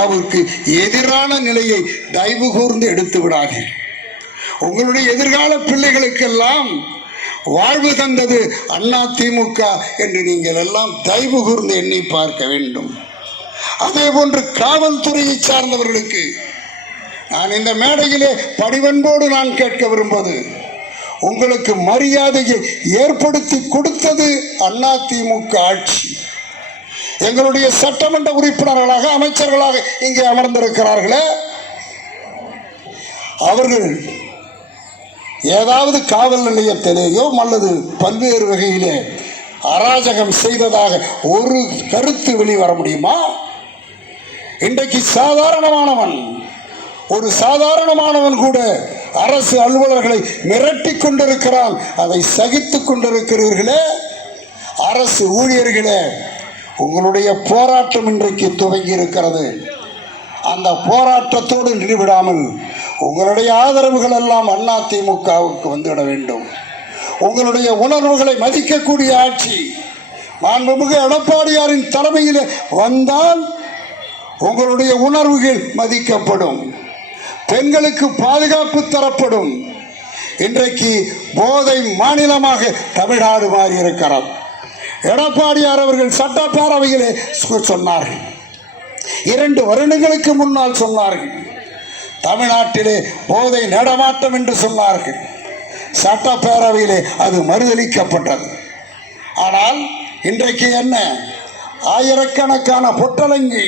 திமுகவிற்கு எதிரான நிலையை தயவு கூர்ந்து எடுத்து விடாதீர்கள் உங்களுடைய எதிர்கால பிள்ளைகளுக்கெல்லாம் வாழ்வு தந்தது அண்ணா திமுக என்று நீங்கள் எல்லாம் தயவு கூர்ந்து எண்ணி பார்க்க வேண்டும். அதே போன்று காவல்துறையை சார்ந்தவர்களுக்கு நான் இந்த மேடையிலே படிவன்போடு நான் கேட்க விரும்புவது உங்களுக்கு மரியாதையை ஏற்படுத்தி கொடுத்தது அண்ணா திமுக ஆட்சி. எங்களுடைய சட்டமன்ற உறுப்பினர்களாக அமைச்சர்களாக இங்கே அமர்ந்திருக்கிறார்களே. அவர்கள் ஏதாவது காவல் நிலையத்திலேயோ அல்லது பல்வேறு வகையிலே அராஜகம் செய்ததாக ஒரு கருத்து வெளிவர முடியுமா? இன்றைக்கு சாதாரணமானவன் ஒரு சாதாரணமானவன் கூட அரசு அலுவலர்களை மிரட்டி கொண்டிருக்கிறான் அதை சகித்து கொண்டிருக்கிறீர்களே. அரசு ஊழியர்களே உங்களுடைய போராட்டம் இன்றைக்கு துவங்கி இருக்கிறது. அந்த போராட்டத்தோடு நின்றுவிடாமல் உங்களுடைய ஆதரவுகள் எல்லாம் அண்ணா திமுகவுக்கு வந்துவிட வேண்டும். உங்களுடைய உணர்வுகளை மதிக்கக்கூடிய ஆட்சி மாண்புமிகு எடப்பாடியாரின் தலைமையில் வந்தால் உங்களுடைய உணர்வுகள் மதிக்கப்படும். பெண்களுக்கு பாதுகாப்பு தரப்படும். இன்றைக்கு போதை மாநிலமாக தமிழ்நாடு மாறி இருக்கிறது எடப்பாடியார் அவர்கள் சட்டப்பேரவையிலே சொன்னார்கள். இரண்டு வருடங்களுக்கு முன்னால் சொன்னார்கள். தமிழ்நாட்டிலே போதை நடமாட்டம் என்று சொன்னார்கள். சட்டப்பேரவையிலே அது மறுதளிக்கப்பட்டது. ஆனால் இன்றைக்கு என்ன? ஆயிரக்கணக்கான பொட்டலங்கி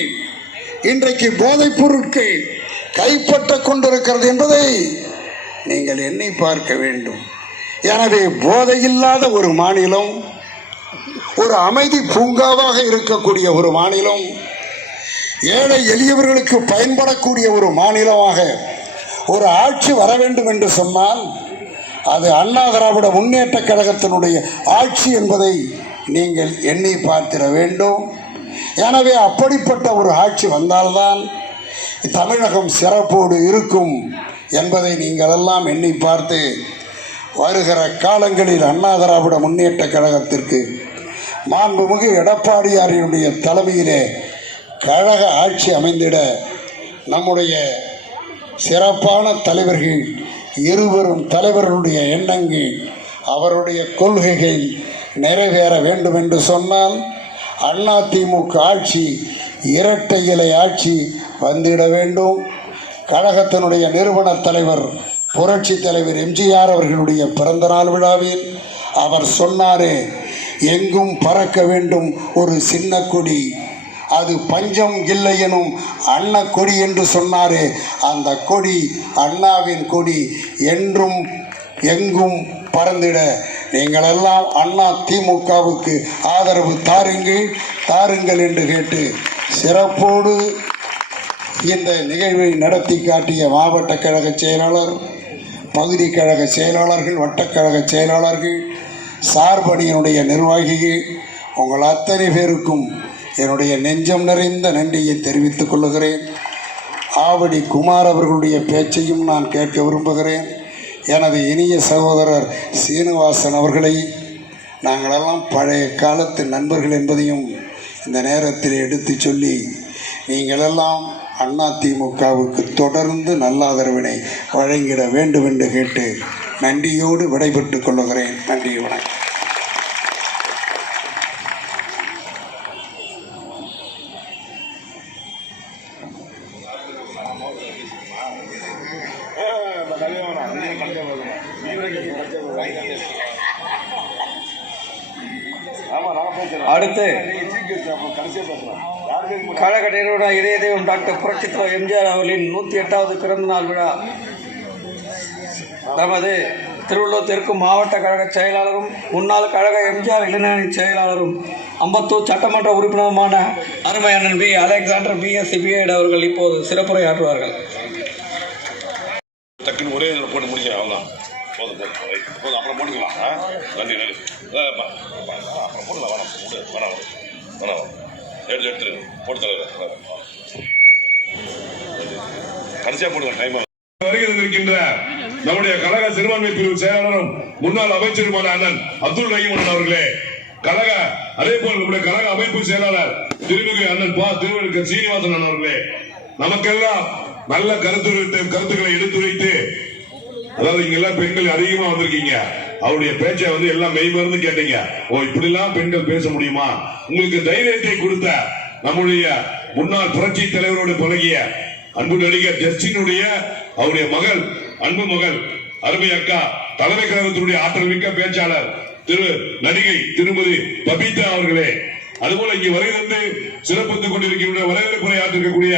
இன்றைக்கு போதைப் பொருட்கள் கைப்பற்ற கொண்டிருக்கிறது என்பதை நீங்கள் எண்ணி பார்க்க வேண்டும். எனவே போதை இல்லாத ஒரு மாநிலம் ஒரு அமைதி பூங்காவாக இருக்கக்கூடிய ஒரு மாநிலம் ஏழை எளியவர்களுக்கு பயன்படக்கூடிய ஒரு மாநிலமாக ஒரு ஆட்சி வர வேண்டும் என்று சொன்னால் அது அண்ணா திராவிட முன்னேற்ற கழகத்தினுடைய ஆட்சி என்பதை நீங்கள் எண்ணி பார்த்திட வேண்டும். எனவே அப்படிப்பட்ட ஒரு ஆட்சி வந்தால்தான் தமிழகம் சிறப்போடு இருக்கும் என்பதை நீங்கள் எல்லாம் எண்ணி பார்த்து வருகிற காலங்களில் அண்ணா திராவிட முன்னேற்ற கழகத்திற்கு மாண்புமிகு எடப்பாடியாரினுடைய தலைமையிலே கழக ஆட்சி அமைந்திட நம்முடைய சிறப்பான தலைவர்கள் இருவரும் தலைவர்களுடைய எண்ணங்கள் அவருடைய கொள்கைகள் நிறைவேற வேண்டும் என்று சொன்னால் அண்ணா ஆட்சி இரட்டை இலை ஆட்சி வந்திட வேண்டும். கழகத்தினுடைய நிறுவன தலைவர் புரட்சி தலைவர் எம்ஜிஆர் அவர்களுடைய பிறந்தநாள் விழாவில் அவர் சொன்னாரே எங்கும் பறக்க வேண்டும் ஒரு சின்ன கொடி. அது பஞ்சம் இல்லை எனும் அண்ண கொடி என்று சொன்னாரே. அந்த கொடி அண்ணாவின் கொடி என்றும் எங்கும் பறந்திட. நீங்கள் எல்லாம் அண்ணா திமுகவுக்கு ஆதரவு தாருங்கள் தாருங்கள் என்று கேட்டு சிறப்போடு இந்த நிகழ்வை நடத்தி காட்டிய மாவட்ட கழக செயலாளர் பகுதி கழக செயலாளர்கள் வட்டக்கழக செயலாளர்கள் சார்பணியினுடைய நிர்வாகிகள் உங்கள் அத்தனை பேருக்கும் என்னுடைய நெஞ்சம் நிறைந்த நன்றியை தெரிவித்துக் கொள்ளுகிறேன். ஆவடி குமார் அவர்களுடைய பேச்சையும் நான் கேட்க விரும்புகிறேன். எனது இனிய சகோதரர் சீனிவாசன் அவர்களை நாங்களெல்லாம் பழைய காலத்து நண்பர்கள் என்பதையும் இந்த நேரத்தில் எடுத்துச் சொல்லி நீங்களெல்லாம் அண்ணா திமுகவுக்கு தொடர்ந்து நல்லாதரவினை வழங்கிட வேண்டும் என்று கேட்டு நன்றியோடு விடைபெற்றுக் கொள்ளுகிறேன். நன்றி வணக்கம். அடுத்து கழக நிறுவன இதய தெய்வம் டாக்டர் புரட்சித்துவ எம்ஜிஆர் அவர்களின் நூற்றி எட்டாவது பிறந்த நாள் விழா. நமது திருவள்ளூர் தெற்கு மாவட்ட கழக செயலாளரும் முன்னாள் கழக எம்ஜிஆர் இளைஞரணி செயலாளரும் அம்பத்தூர் சட்டமன்ற உறுப்பினருமான அருமை அண்ணன் பி. அலெக்சாண்டர் பிஎஸ்சி பிஎட் அவர்கள் இப்போது சிறப்புரையாற்றுவார்கள். டக்குன்னு ஒரே இதில் போட்டு முடிக்க அவ்வளோதான் போதும் போதும். போதும் அப்புறம் போட்டுக்கலாம். ஆ? நன்றி நன்றி. அப்புறம் போட்டுக்கலாம். வேணாம் விடு, வேணாம் வேணாம் எடுத்து எடுத்துரு. போட்டு தர கடைசியாக போடுங்க டைம் வருகை தந்திருக்கின்ற நம்முடைய கழக சிறுபான்மை பிரிவு செயலாளரும் முன்னாள் அமைச்சருமான அண்ணன் அப்துல் ரஹீமன் அவர்களே கழக அதே போல் நம்முடைய கழக அமைப்பு செயலாளர் திருமிகு அண்ணன் பா. திருவருக்க சீனிவாசன் அவர்களே நமக்கெல்லாம் நல்ல கருத்து கருத்துக்களை எடுத்துரைத்து அதாவது இங்க எல்லாம் பெண்கள் அதிகமா வந்திருக்கீங்க. அவருடைய பேச்சை வந்து எல்லாம் மெய்மருந்து கேட்டீங்க. ஓ இப்படி எல்லாம் பெண்கள் பேச முடியுமா? உங்களுக்கு தைரியத்தை கொடுத்த நம்முடைய முன்னாள் புரட்சி தலைவரோடு பழகிய அன்பு நடிகர் ஜஸ்டினுடைய அவருடைய மகள் அன்பு மகள் அருமை அக்கா தலைமை கழகத்தினுடைய ஆற்றல் மிக்க பேச்சாளர் திரு நடிகை திருமதி பபிதா அவர்களே. அதுபோல இங்கு வருகிறது சிறப்பித்துக் கொண்டிருக்கின்ற வரவேற்புரை ஆற்றிருக்கக்கூடிய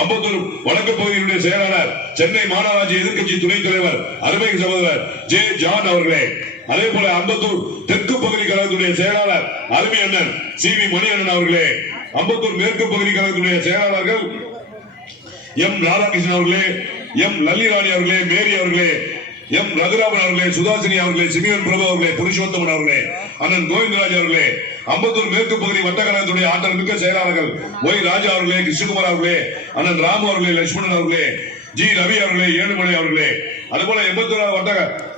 அம்பத்தூர் வடக்கு பகுதியினுடைய செயலாளர் சென்னை மாநகராட்சி எதிர்க்கட்சி துணைத் தலைவர் அருமை சகோதரர் ஜே ஜான் அவர்களே. அதே போல அம்பத்தூர் தெற்கு பகுதி கழகத்துடைய செயலாளர் அருமை அண்ணன் சி வி மணியண்ணன் அவர்களே. அம்பத்தூர் மேற்கு பகுதி கழகத்துடைய செயலாளர்கள் எம். ராதாகிருஷ்ணன் அவர்களே. எம் லல்லிராணி அவர்களே மேரி அவர்களே எம் ரகுராமன் அவர்களே சுதாசினி அவர்களே சிமியன் பிரபு அவர்களே புருஷோத்தமன் அவர்களே அண்ணன் கோவிந்தராஜ் அவர்களே அம்பத்தூர் மேற்கு பகுதி வட்டக்கழகத்துடைய ஆற்றல் மிக்க செயலாளர்கள் ஒய் ராஜா அவர்களே கிருஷ்ணகுமார் அவர்களே அண்ணன் ராமு அவர்களே லட்சுமணன் அவர்களே ஜி ரவி அவர்களே ஏழுமலை அவர்களே அதுபோல எண்பத்தோராம் வட்ட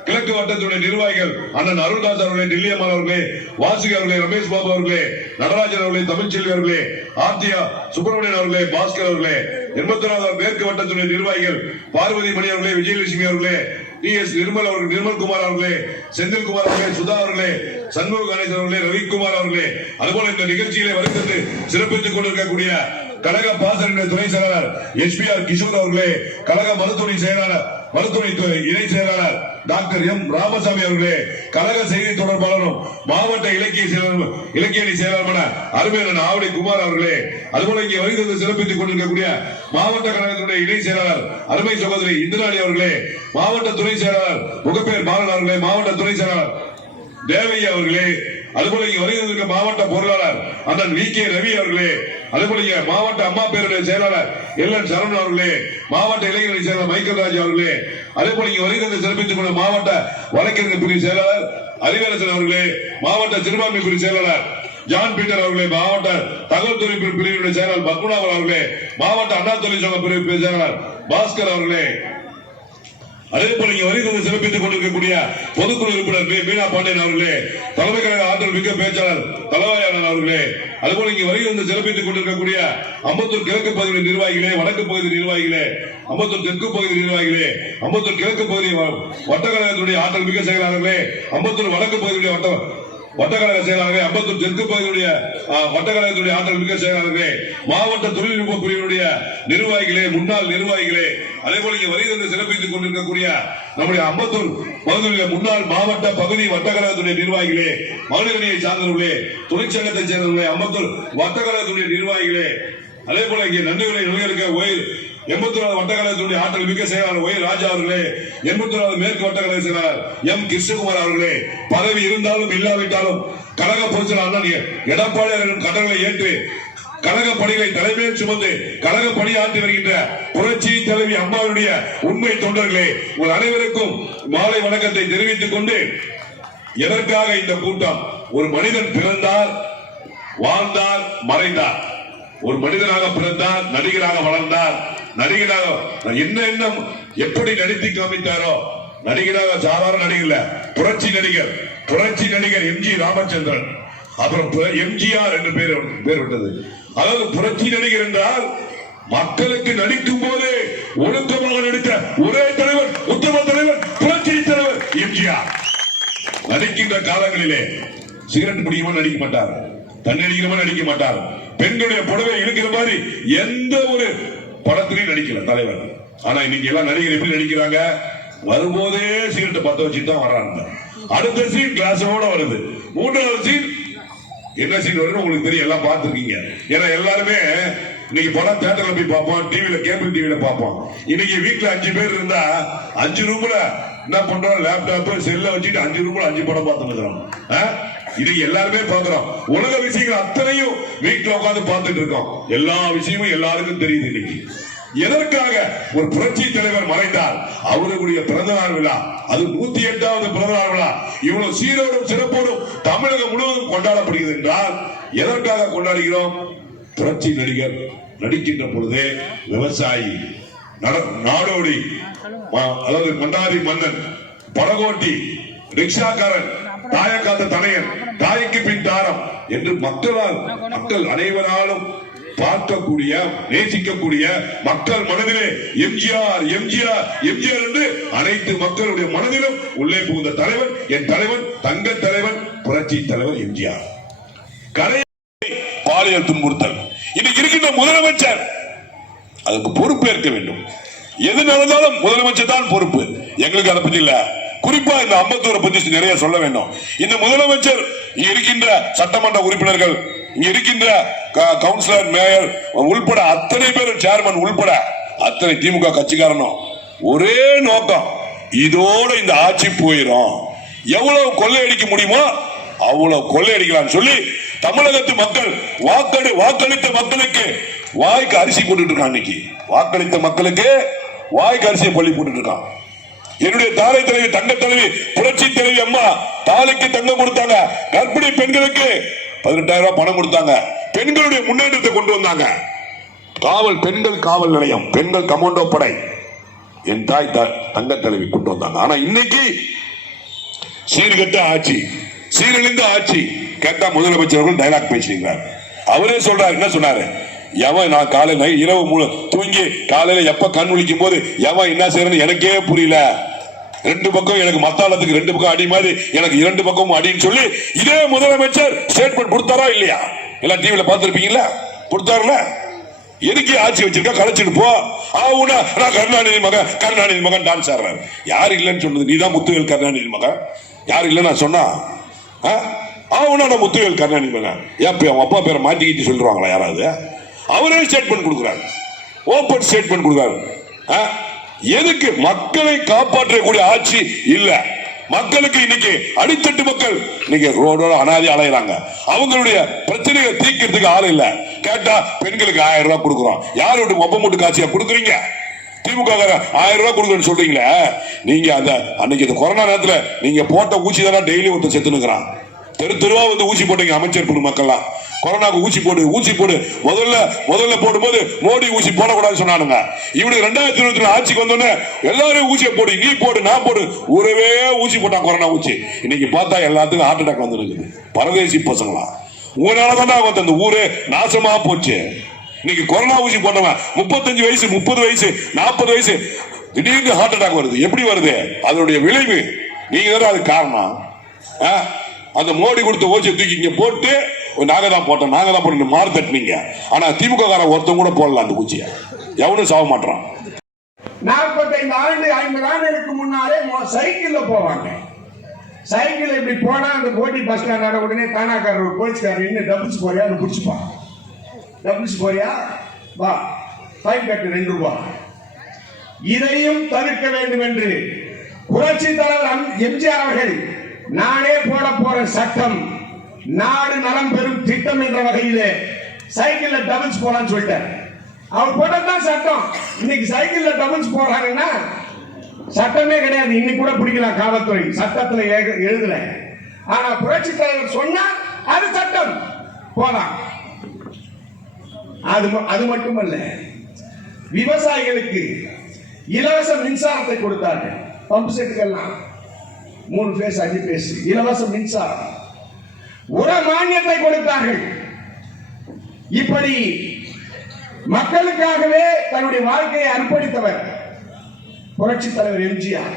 கிழக்கு வட்டத்துடைய நிர்வாகிகள் அண்ணன் அருள்தாஸ் அவர்களே டில்லியம்மாள் அவர்களே வாசுகி அவர்களே ரமேஷ் பாபு அவர்களே நடராஜன் அவர்களே தமிழ்ச்செல்வி அவர்களே ஆர்த்தியா சுப்பிரமணியன் அவர்களே பாஸ்கர் அவர்களே எண்பத்தொராவது மேற்கு வட்டத்துடைய நிர்வாகிகள் பார்வதி மணி அவர்களே விஜயலட்சுமி அவர்களே டி எஸ் நிர்மல் அவர்கள் நிர்மல்குமார் அவர்களே செந்தில்குமார் அவர்களே சுதா அவர்களே சண்முக கணேசன் அவர்களே ரவிக்குமார் அவர்களே அதுபோல இந்த நிகழ்ச்சியிலே வருகிறது சிறப்பித்துக் கொண்டிருக்கக்கூடிய கழக பாசன துணை செயலாளர் ஆர் கிஷோர் அவர்களே கழக மருத்துவ செயலாளர் மருத்துவமனை துறை இணை செயலாளர் டாக்டர் எம் ராமசாமி அவர்களே கழக செய்தி தொடர்பாளரும் மாவட்ட இலக்கிய இலக்கியணி இலக்கிய அணி செயலாளரான அருமையான ஆவடி குமார் அவர்களே அதுபோல இங்கே வருகிறது சிறப்பித்துக் கொண்டிருக்கக்கூடிய மாவட்ட கழகத்தினுடைய இணை செயலாளர் அருமை சகோதரி இந்திராணி அவர்களே மாவட்ட துணை செயலாளர் முகப்பேர் பாலன் அவர்களே மாவட்ட துணை செயலாளர் தேவையா அவர்களே அதுபோல இங்கே வருகிறது மாவட்ட பொருளாளர் அண்ணன் வி கே ரவி அவர்களே அதுபோலீங்க மாவட்ட அம்மா பேருடைய செயலாளர் எல் என் சரவணன் அவர்களே மாவட்ட இளைஞரணி செயலாளர் மைக்கேல் ராஜ் அவர்களே அதே போல இங்க வருகிற சிறப்பித்துக் கொண்ட மாவட்ட வழக்கறிஞர் பிரிவு செயலாளர் அறிவரசன் அவர்களே மாவட்ட சிறுபான்மை பிரிவு செயலாளர் ஜான் பீட்டர் அவர்களே மாவட்ட தகவல் தொழில்நுட்ப பிரிவினுடைய செயலாளர் பத்மநாபன் அவர்களே மாவட்ட அண்ணா தொழிற்சங்க பிரிவு செயலாளர் பாஸ்கர் அவர்களே அதே போல இங்க வருகிறது சிறப்பித்துக் கொண்டிருக்கக்கூடிய பொதுக்குழு உறுப்பினர் மீனா பாண்டியன் அவர்களே தலைமை கழக ஆற்றல் மிக்க பேச்சாளர் தலவாயாளன் அவர்களே. அதுபோல இங்க வருகிறது சிறப்பித்துக் கொண்டிருக்கக்கூடிய அம்பத்தூர் கிழக்கு பகுதி நிர்வாகிகளே வடக்கு பகுதி நிர்வாகிகளே அம்பத்தூர் தெற்கு பகுதி நிர்வாகிகளே அம்பத்தூர் கிழக்கு பகுதி வட்டக்கழகத்தினுடைய ஆற்றல் மிக்க செயலாளர்களே அம்பத்தூர் வடக்கு பகுதியுடைய வட்ட வட்டக்கழக செயலாளர்களே அம்பத்தூர் தெற்கு பகுதியுடைய வட்டக்கழகத்துடைய ஆற்றல் மிக்க செயலாளர்களே மாவட்ட தொழில்நுட்ப பிரிவினுடைய நிர்வாகிகளே முன்னாள் நிர்வாகிகளே அதே போல இங்கே வருகிறது சிறப்பித்துக் கொண்டிருக்கக்கூடிய நம்முடைய அம்பத்தூர் பகுதியுடைய முன்னாள் மாவட்ட பகுதி வட்டக்கழகத்துடைய நிர்வாகிகளே மகளிரணியை சார்ந்தவர்களே தொழிற்சங்கத்தை சேர்ந்தவர்களே அம்பத்தூர் வட்டக்கழகத்துடைய நிர்வாகிகளே அதே போல இங்கே நன்றிகளை நிலையிருக்க ஓயில் எண்பத்தோராவது வட்டக்கழகத்துடைய ஆற்றல் மிக்க செயலாளர் ஒய் ராஜா அவர்களே எண்பத்தி எண்பத்தோராவது மேற்கு வட்டக்கழக செயலாளர் எம் கிருஷ்ணகுமார் அவர்களே பதவி இருந்தாலும் இல்லாவிட்டாலும் கழக பொருத்தல் அண்ணன் எடப்பாடி அவர்களின் கட்டளை ஏற்று கழக பணிகளை தலைமையில் சுமந்து கழக பணியாற்றி வருகின்ற புரட்சி தலைவி அம்மாவுடைய உண்மை தொண்டர்களே உங்கள் அனைவருக்கும் மாலை வணக்கத்தை தெரிவித்துக் கொண்டு எதற்காக இந்த கூட்டம்? ஒரு மனிதன் பிறந்தார் வாழ்ந்தார் மறைந்தார். ஒரு மனிதனாக பிறந்தார் நடிகராக வளர்ந்தார். நடிகராக என்ன என்ன எப்படி நடித்து காமித்தாரோ நடிகராக சாதாரண நடிகர் இல்ல புரட்சி நடிகர் புரட்சி நடிகர் எம் ஜி ராமச்சந்திரன். அப்புறம் எம்ஜிஆர் என்று பேர் பேர் விட்டது. அதாவது புரட்சி நடிகர் என்றால் மக்களுக்கு நடிக்கும் போது ஒழுக்கமாக நடித்த ஒரே தலைவர் உத்தம தலைவர் புரட்சி தலைவர் எம்ஜிஆர் நடிக்கின்ற காலங்களிலே சிகரெட் பிடிக்குமா நடிக்க மாட்டார். தண்ணி அடிக்கிறவன் நடிக்க மாட்டார். பெண்களுடைய புடவை இருக்கிற மாதிரி எந்த ஒரு படத்திலையும் நடிக்கல தலைவர். ஆனா இன்னைக்கு எல்லாம் நடிகர் எப்படி நடிக்கிறாங்க? வரும்போதே சீட்டை பத்த வச்சுட்டு தான் வர்றாங்க. அடுத்த சீன் கிளாஸோட வருது. மூன்றாவது சீன் என்ன சீன் வருதுன்னு உங்களுக்கு தெரியும் எல்லாம் பார்த்துருக்கீங்க. ஏன்னா எல்லாருமே இன்னைக்கு படம் தேட்டர்ல போய் பார்ப்போம் டிவியில கேபிள் டிவியில பார்ப்போம் இன்னைக்கு வீட்டுல அஞ்சு பேர் இருந்தா அஞ்சு ரூம்ல என்ன பண்றோம்? லேப்டாப் செல்ல வச்சுட்டு அஞ்சு ரூம்ல அஞ்சு படம் பார்த்துக்கிறோம் இது எல்லாருமே பாக்குறோம் உலக விஷயங்கள் அத்தனையும் வீட்டுல உட்காந்து பார்த்துட்டு இருக்கோம். எல்லா விஷயமும் எல்லாருக்கும் தெரியுது இன்னைக்கு. எதற்காக ஒரு புரட்சி தலைவர் மறைந்தார்? அவருடைய பிறந்த நாள் விழா. அது நூத்தி எட்டாவது பிறந்த நாள் விழா. இவ்வளவு சீரோடும் சிறப்போடும் தமிழகம் முழுவதும் கொண்டாடப்படுகிறது என்றால் எதற்காக கொண்டாடுகிறோம்? புரட்சி நடிகர் நடிக்கின்ற பொழுதே விவசாயி நட- நாடோடி அதாவது கொண்டாடி மன்னன் படகோட்டி ரிக்ஷாக்காரன் தாயக்காத்த தனையன் தாய்க்கு பின் தாரம் என்று மக்களால் மக்கள் அனைவராலும் பார்க்கக்கூடிய நேசிக்கக்கூடிய மக்கள் மனதிலே எம்ஜிஆர் எம்ஜிஆர் எம்ஜிஆர் என்று அனைத்து மக்களுடைய மனதிலும் உள்ளே புகுந்த தலைவன் என் தலைவன் தங்க தலைவன் புரட்சி தலைவர் எம்ஜிஆர். கரை பாலியல் துன்புறுத்தல். இன்னைக்கு இருக்கின்ற முதலமைச்சர் அதுக்கு பொறுப்பேற்க வேண்டும். எது நடந்தாலும் முதலமைச்சர் தான் பொறுப்பு. எங்களுக்கு அதை பத்தி இல்லை. குறிப்பா இந்த அம்பத்தூரை பத்தி நிறைய சொல்ல வேண்டும். இந்த முதலமைச்சர் இங்க இருக்கின்ற சட்டமன்ற உறுப்பினர்கள் இங்க இருக்கின்ற க- கவுன்சிலர் மேயர் உள்பட அத்தனை பேர் சேர்மன் உள்பட அத்தனை திமுக கட்சிக்காரனும் ஒரே நோக்கம் இதோட இந்த ஆட்சி போயிடும் எவ்வளவு கொள்ளையடிக்க முடியுமோ அவ்வளவு கொள்ளையடிக்கலாம்னு சொல்லி தமிழகத்து மக்கள் வாக்களி வாக்களித்த மக்களுக்கு வாய்க்கு அரிசி போட்டுட்டு இருக்கான் இன்னைக்கு. வாக்களித்த மக்களுக்கு வாய்க்கு அரிசியை பள்ளி போட்டுட்டு இருக்கான். என்னுடைய தாலை தலைவி தங்க தலைவி புரட்சி தலைவி அம்மா தாலைக்கு தங்கம் கொடுத்தாங்க. கர்ப்பிணி பெண்களுக்கு பதினெட்டாயிரம் ரூபாய் பணம் கொடுத்தாங்க. பெண்களுடைய முன்னேற்றத்தை கொண்டு வந்தாங்க. காவல் பெண்கள் காவல் நிலையம் பெண்கள் கமாண்டோ படை. என் தாய் தங்க தலைவி கொண்டு வந்தாங்க. ஆனா இன்னைக்கு சீர்கட்ட ஆட்சி சீரழிந்த ஆட்சி. கேட்டா முதலமைச்சர் டைலாக் பேசுகிறார் அவரே சொல்றாரு என்ன சொன்னாரு? எவன் நான் காலையில இரவு முழு- தூங்கி காலையில எப்ப கண் விழிக்கும் போது எவன் என்ன செய்யறன்னு எனக்கே புரியல. ரெண்டு பக்கம் எனக்கு மத்தாளத்துக்கு ரெண்டு பக்கம் அடி மாதிரி எனக்கு இரண்டு பக்கமும் அடின்னு சொல்லி இதே முதலமைச்சர் ஸ்டேட்மெண்ட் கொடுத்தாரா இல்லையா? எல்லாம் டிவியில பார்த்திருப்பீங்கல்ல? கொடுத்தாருல? எதுக்கு ஆட்சி வச்சிருக்கா? கலைச்சிட்டு போ. ஆவுனா நான் கருணாநிதி மகன் கருணாநிதி மகன் டான்ஸ் ஆடுறாரு. யார் இல்லைன்னு சொன்னது? நீதான் முத்துவேல் கருணாநிதி மகன். யார் இல்லைன்னு நான் சொன்னா? ஆ? ஆவுனா நான் முத்துவேல் கருணாநிதி மகன். ஏன் அவன் அப்பா பேரை மாட்டிக்கிட்டு சொல்லுவாங்களா யாராவது? அவரே ஸ்டேட்மெண்ட் கொடுக்குறாரு. ஓப்பன் ஸ்டேட்மெண்ட் கொடுக்குறாரு. ஆ? எதுக்கு மக்களை காப்பாற்றக்கூடிய ஆட்சி இல்ல? மக்களுக்கு இன்னைக்கு அடித்தட்டு மக்கள் இன்னைக்கு ரோடோட அனாதி அலையறாங்க. அவங்களுடைய பிரச்சனையை தீர்க்கிறதுக்கு ஆள் இல்ல. கேட்டா பெண்களுக்கு ஆயிரம் ரூபாய் கொடுக்குறோம். யார் வீட்டுக்கு ஒப்ப மூட்டு காட்சியா கொடுக்குறீங்க? திமுக ஆயிரம் ரூபாய் கொடுக்குறேன்னு சொல்றீங்களே? நீங்க அந்த அன்னைக்கு இந்த கொரோனா நேரத்துல நீங்க போட்ட ஊசி தானே டெய்லி ஒருத்தர் செத்துனுக்குறான் தெரு தெருவா வந்து ஊசி போட்டீங்க அமைச்சர் குழு மக்கள்லாம். கொரோனாக்கு ஊசி போடு ஊசி போடு. முதல்ல முதல்ல போடும்போது மோடி ஊசி போடக்கூடாதுன்னு சொன்னானுங்க. இவனுக்கு ரெண்டாயிரத்தி இருபத்தி நாலு ஆட்சிக்கு வந்தோடனே எல்லாரும் ஊசியை போடு நீ போடு நான் போடு. ஊரவே ஊசி போட்டான் கொரோனா ஊசி. இன்னைக்கு பார்த்தா எல்லாத்துக்கும் ஹார்ட் அட்டாக் வந்துருக்குது. பரதேசி பசங்களா. உங்களால தானே அந்த ஊரே நாசமா போச்சு. இன்னைக்கு கொரோனா ஊசி போட்டவன் முப்பத்தஞ்சு வயசு முப்பது வயசு நாற்பது வயசு திடீர்னு ஹார்ட் அட்டாக் வருது. எப்படி வருது? அதனுடைய விளைவு. நீங்க தானே அது காரணம். ஆ? அந்த மோடி கொடுத்த ஓசியை தூக்கி இங்க போட்டு நாங்க தான் போட்டோம் நாங்க தான் போட்டு மாறு தட்டினீங்க. ஆனா திமுக காரன் ஒருத்தன் கூட போடல அந்த ஊச்சிய எவனும் சாக மாட்டான் நாற்பத்தைந்து ஆண்டு ஐம்பது ஆண்டுகளுக்கு முன்னாலே மோ- சைக்கிள்ல போவாங்க. சைக்கிள் இப்படி போனா அந்த போட்டி பஸ் ஸ்டாண்ட் உடனே தானாக்காரர் போலீஸ்காரர் இன்னும் டபுள்ஸ் போறியா? பிடிச்சிப்பான் டபுள்ஸ் போறியா? வா ஃபைன் கட்டு ரெண்டு ரூபா. இதையும் தவிர்க்க வேண்டும் என்று புரட்சி தலைவர் எம்ஜிஆர் அவர்கள் நானே போட போற சட்டம் நாடு நலம் பெறும் திட்டம் என்ற வகையிலே சைக்கிள்ல டபுள்ஸ் போலான்னு சொல்லிட்டேன். அவர் போட்டதுதான் சட்டம். இன்னைக்கு சைக்கிள்ல டபுள்ஸ் போறாங்கன்னா சட்டமே கிடையாது. இன்னைக்கு கூட பிடிக்கலாம் காவல்துறை. சட்டத்துல ஏக- எழுதல. ஆனா புரட்சி தலைவர் சொன்னா அது சட்டம். போலாம். அது அது மட்டுமல்ல விவசாயிகளுக்கு இலவச மின்சாரத்தை கொடுத்தார்கள் பம்ப் செட்டுக்கெல்லாம். மூணு பேஸ் அஞ்சு பேஸ் இலவச மின்சாரம். உர மானியத்தை கொடுத்தார்கள். இப்படி மக்களுக்காகவே தன்னுடைய வாழ்க்கையை அர்ப்பணித்தவர் புரட்சி தலைவர் எம்ஜிஆர்.